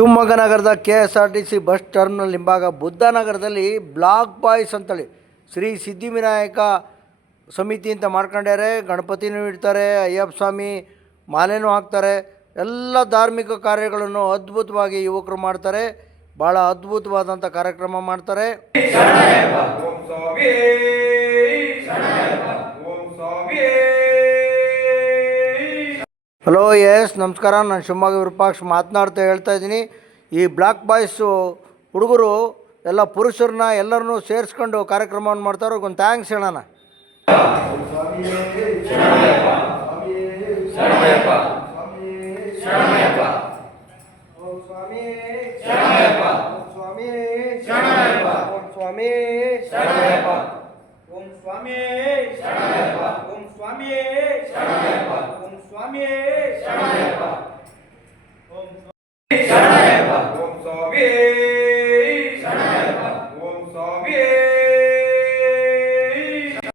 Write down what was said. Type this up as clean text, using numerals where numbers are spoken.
ಶಿವಮೊಗ್ಗ ನಗರದ KSRTC bus terminal ಹಿಂಭಾಗ ಬುದ್ಧನಗರದಲ್ಲಿ block boys ಅಂತೇಳಿ ಶ್ರೀ ಸಿದ್ಧಿವಿನಾಯಕ ಸಮಿತಿ ಅಂತ ಮಾಡ್ಕೊಂಡ್ಯಾರೆ. ಗಣಪತಿನೂ ಇಡ್ತಾರೆ, ಅಯ್ಯಪ್ಪ ಸ್ವಾಮಿ ಮಾಲೆನೂ ಹಾಕ್ತಾರೆ. ಎಲ್ಲ ಧಾರ್ಮಿಕ ಕಾರ್ಯಗಳನ್ನು ಅದ್ಭುತವಾಗಿ ಯುವಕರು ಮಾಡ್ತಾರೆ. ಭಾಳ ಅದ್ಭುತವಾದಂಥ ಕಾರ್ಯಕ್ರಮ ಮಾಡ್ತಾರೆ. ಹಲೋ ಎಸ್ ನಮಸ್ಕಾರ, ನಾನು ಶಿವಮೊಗ್ಗ ವಿರೂಪಾಕ್ಷ ಮಾತನಾಡ್ತಾ ಹೇಳ್ತಾ ಇದ್ದೀನಿ. ಈ ಬ್ಲಾಕ್ ಬಾಯ್ಸು ಹುಡುಗರು ಎಲ್ಲ ಪುರುಷರನ್ನ ಎಲ್ಲರನ್ನೂ ಸೇರಿಸ್ಕೊಂಡು ಕಾರ್ಯಕ್ರಮವನ್ನು ಮಾಡ್ತಾರೆ. ಒಂದು ಥ್ಯಾಂಕ್ಸ್ ಹೇಳೋಣ. ಸ್ವಾಮಿ